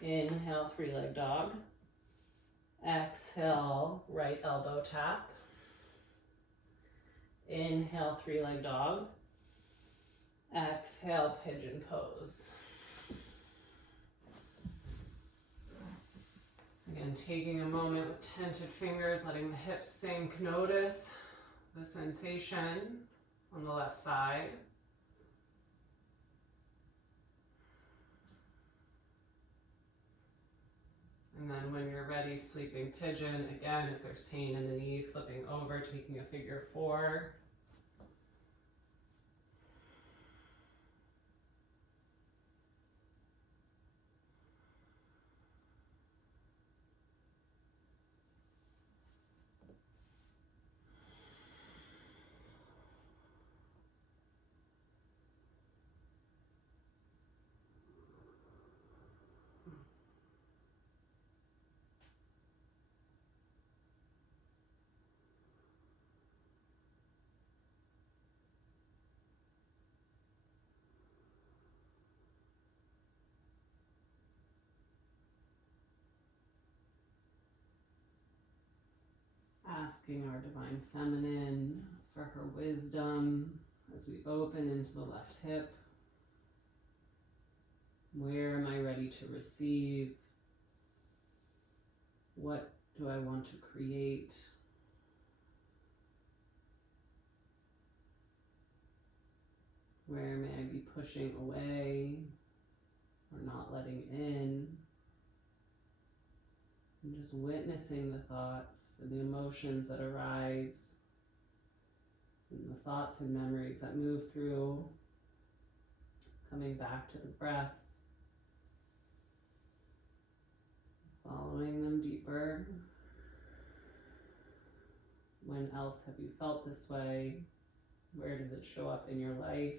Inhale, three-leg dog. Exhale, right elbow tap. Inhale, three-leg dog. Exhale, pigeon pose. Again, taking a moment with tented fingers, letting the hips sink. Notice the sensation on the left side. And then when you're ready, sleeping pigeon. Again, if there's pain in the knee, flipping over, taking a figure four. Asking our divine feminine for her wisdom as we open into the left hip. Where am I ready to receive? What do I want to create? Where may I be pushing away or not letting in? And just witnessing the thoughts and the emotions that arise, and the thoughts and memories that move through, coming back to the breath, following them deeper. When else have you felt this way? Where does it show up in your life?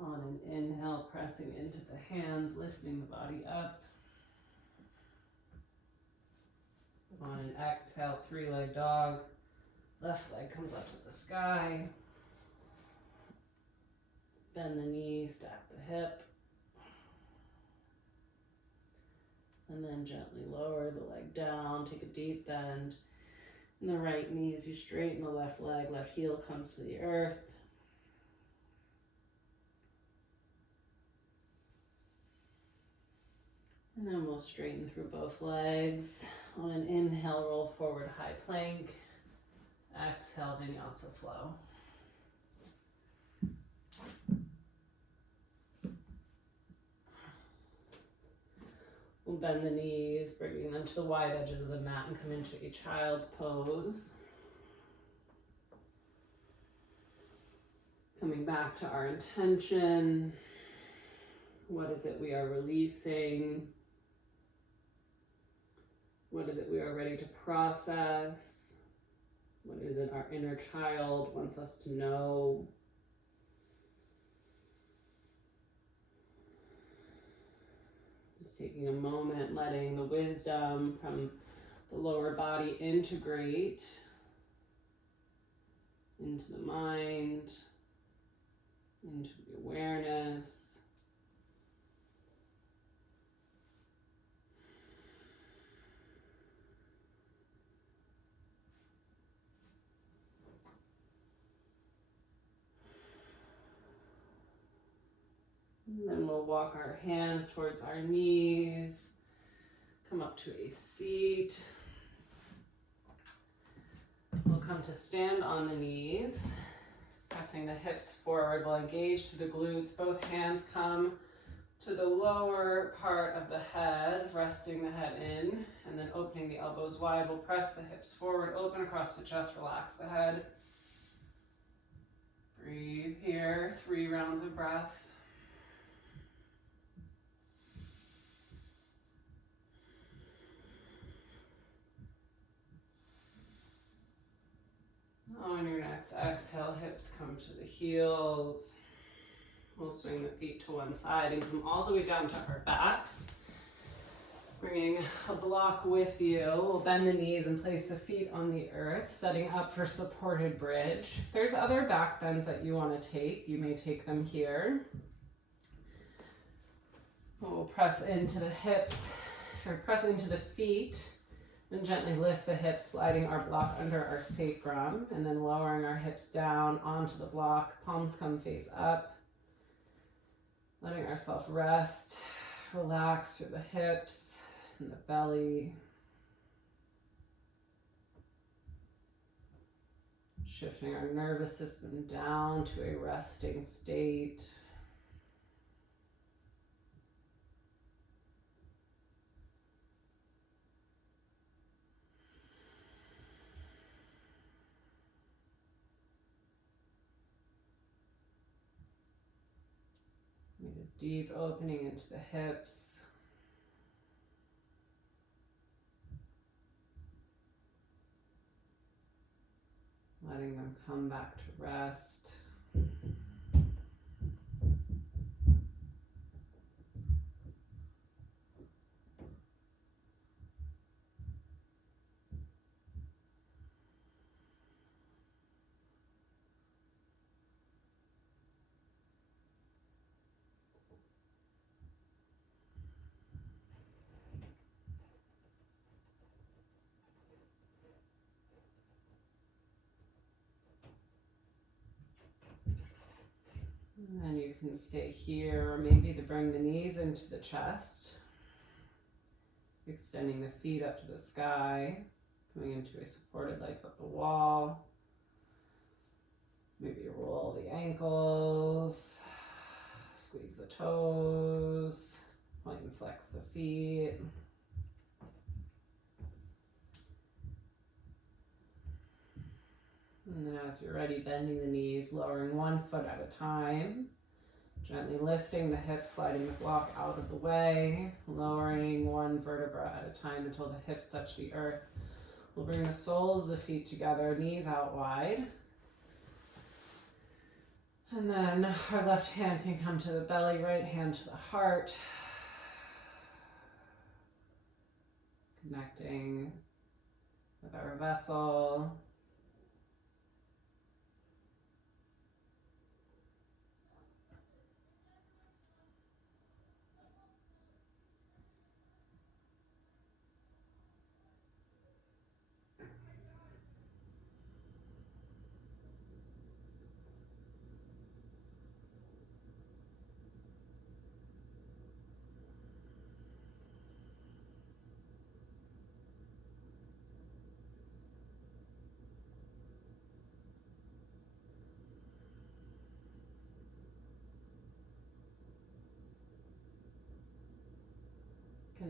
On an inhale, pressing into the hands, lifting the body up. On an exhale, three-leg dog. Left leg comes up to the sky. Bend the knee, stack the hip. And then gently lower the leg down, take a deep bend. In the right knee as you straighten the left leg, left heel comes to the earth. And then we'll straighten through both legs. On an inhale, roll forward, high plank. Exhale, Vinyasa flow. We'll bend the knees, bringing them to the wide edges of the mat and come into a child's pose. Coming back to our intention. What is it we are releasing? What is it we are ready to process? What is it our inner child wants us to know? Just taking a moment, letting the wisdom from the lower body integrate into the mind, into the awareness. And then we'll walk our hands towards our knees, come up to a seat. We'll come to stand on the knees, pressing the hips forward. We'll engage through the glutes. Both hands come to the lower part of the head, resting the head in, and then opening the elbows wide. We'll press the hips forward, open across the chest, relax the head. Breathe here, 3 rounds of breath. On your next exhale, hips come to the heels. We'll swing the feet to one side and come all the way down to our backs. Bringing a block with you. We'll bend the knees and place the feet on the earth, setting up for supported bridge. If there's other back bends that you want to take, you may take them here. We'll press into the hips, or press into the feet. And gently lift the hips, sliding our block under our sacrum, and then lowering our hips down onto the block. Palms come face up. Letting ourselves rest, relax through the hips and the belly. Shifting our nervous system down to a resting state. Deep opening into the hips. Letting them come back to rest. And you can stay here, or maybe to bring the knees into the chest. Extending the feet up to the sky. Coming into a supported legs up the wall. Maybe roll the ankles. Squeeze the toes. Point and flex the feet. And then as you're ready, bending the knees, lowering one foot at a time. Gently lifting the hips, sliding the block out of the way. Lowering one vertebra at a time until the hips touch the earth. We'll bring the soles of the feet together, knees out wide. And then our left hand can come to the belly, right hand to the heart. Connecting with our vessel.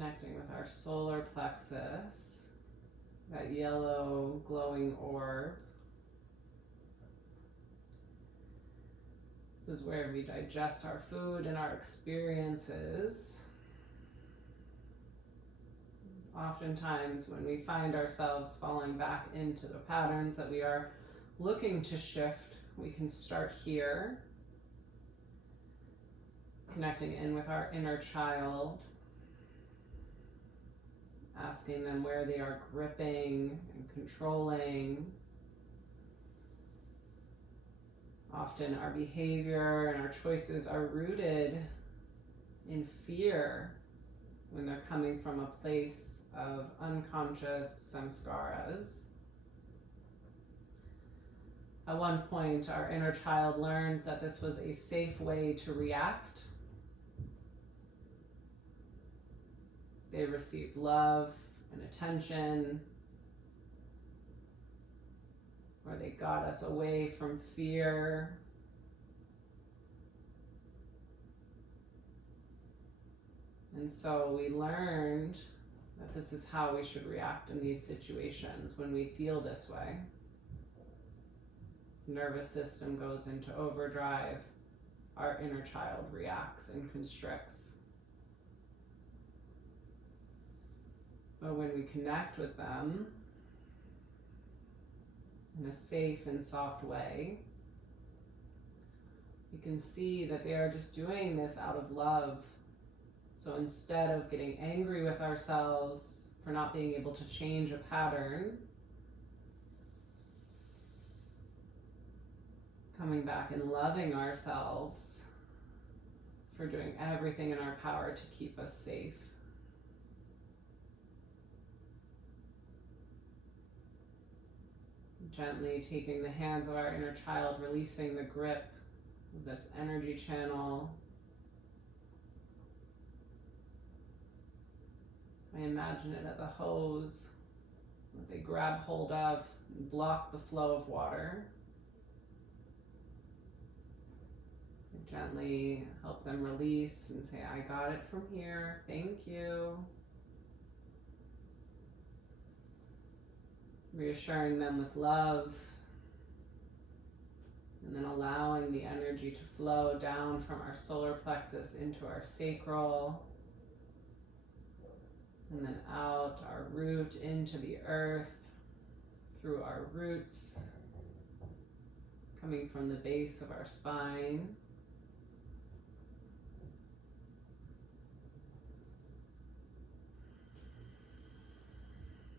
Connecting with our solar plexus, that yellow glowing orb. This is where we digest our food and our experiences. Oftentimes, when we find ourselves falling back into the patterns that we are looking to shift, we can start here, connecting in with our inner child, asking them where they are gripping and controlling. Often our behavior and our choices are rooted in fear when they're coming from a place of unconscious samskaras. At one point, our inner child learned that this was a safe way to react. They received love and attention, or they got us away from fear. And so we learned that this is how we should react in these situations when we feel this way. The nervous system goes into overdrive, our inner child reacts and constricts. But when we connect with them in a safe and soft way, we can see that they are just doing this out of love. So instead of getting angry with ourselves for not being able to change a pattern, coming back and loving ourselves for doing everything in our power to keep us safe. Gently taking the hands of our inner child, releasing the grip of this energy channel. I imagine it as a hose that they grab hold of and block the flow of water. And gently help them release and say, I got it from here, thank you. Reassuring them with love, and then allowing the energy to flow down from our solar plexus into our sacral, and then out our root into the earth, through our roots, coming from the base of our spine.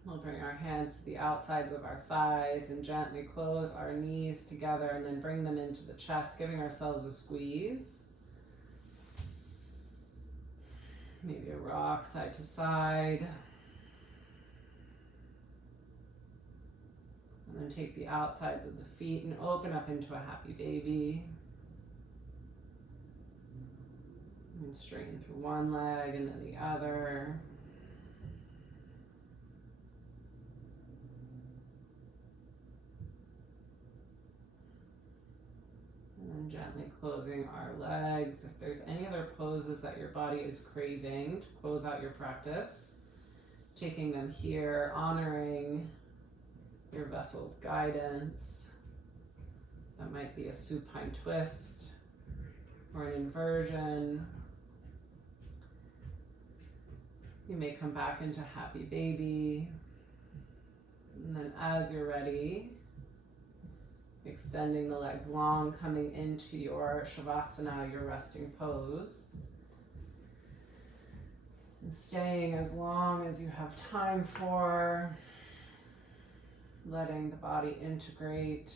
We'll bring our hands to the outsides of our thighs and gently close our knees together and then bring them into the chest, giving ourselves a squeeze. Maybe a rock side to side. And then take the outsides of the feet and open up into a happy baby. And straighten through one leg and then the other. And gently closing our legs. If there's any other poses that your body is craving to close out your practice, taking them here, honoring your vessel's guidance. That might be a supine twist or an inversion. You may come back into happy baby. And then as you're ready, extending the legs long, coming into your Shavasana, your resting pose. And staying as long as you have time for, letting the body integrate.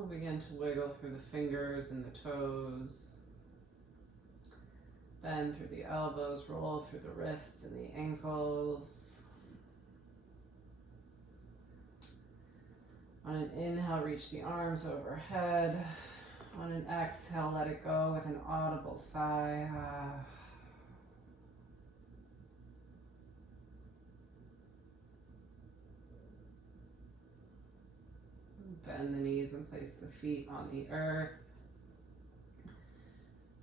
We'll begin to wiggle through the fingers and the toes. Bend through the elbows, roll through the wrists and the ankles. On an inhale, reach the arms overhead. On an exhale, let it go with an audible sigh. Bend the knees and place the feet on the earth.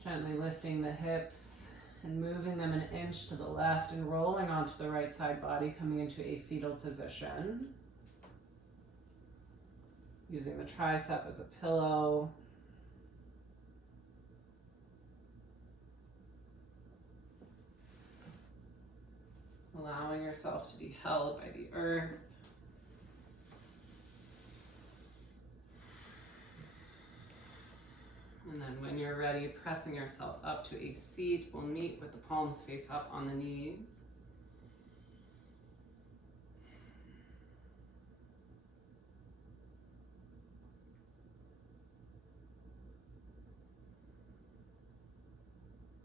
Gently lifting the hips and moving them an inch to the left and rolling onto the right side body, coming into a fetal position. Using the tricep as a pillow. Allowing yourself to be held by the earth. And then when you're ready, pressing yourself up to a seat, we'll meet with the palms face up on the knees.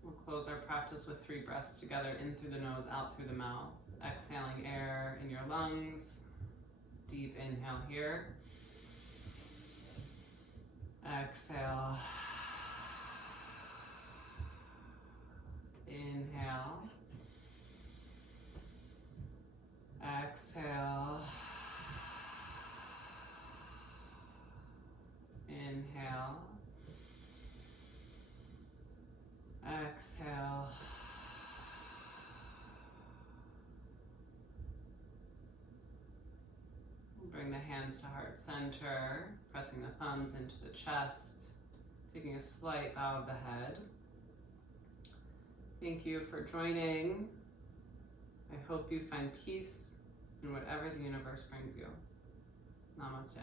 We'll close our practice with 3 breaths together, in through the nose, out through the mouth. Exhaling air in your lungs. Deep inhale here. Exhale. Inhale. Exhale. Inhale. Exhale. Bring the hands to heart center, pressing the thumbs into the chest, taking a slight bow of the head. Thank you for joining. I hope you find peace in whatever the universe brings you. Namaste.